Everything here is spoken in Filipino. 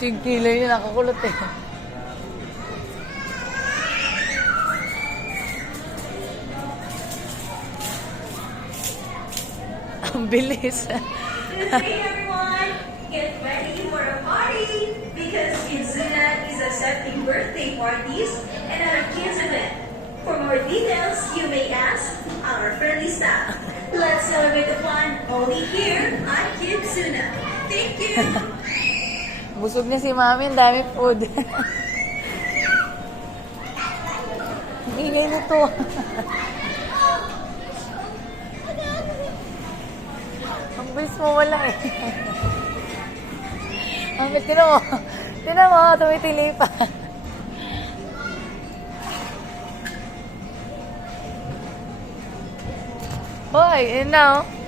Killer yun, nakakulot eh. Ang bilis. Hey everyone! Get ready for a party! Because Kizuna is accepting birthday parties and other kids event. For more details, you may ask our friendly staff. Let's celebrate the fun only here on Kizuna. Thank you! Busog niya si Mami, ang dami food. Ang ingay nito. Ang bilis mo wala eh. Mami, tinan mo, tumitili pa. Hoy, yun na oh.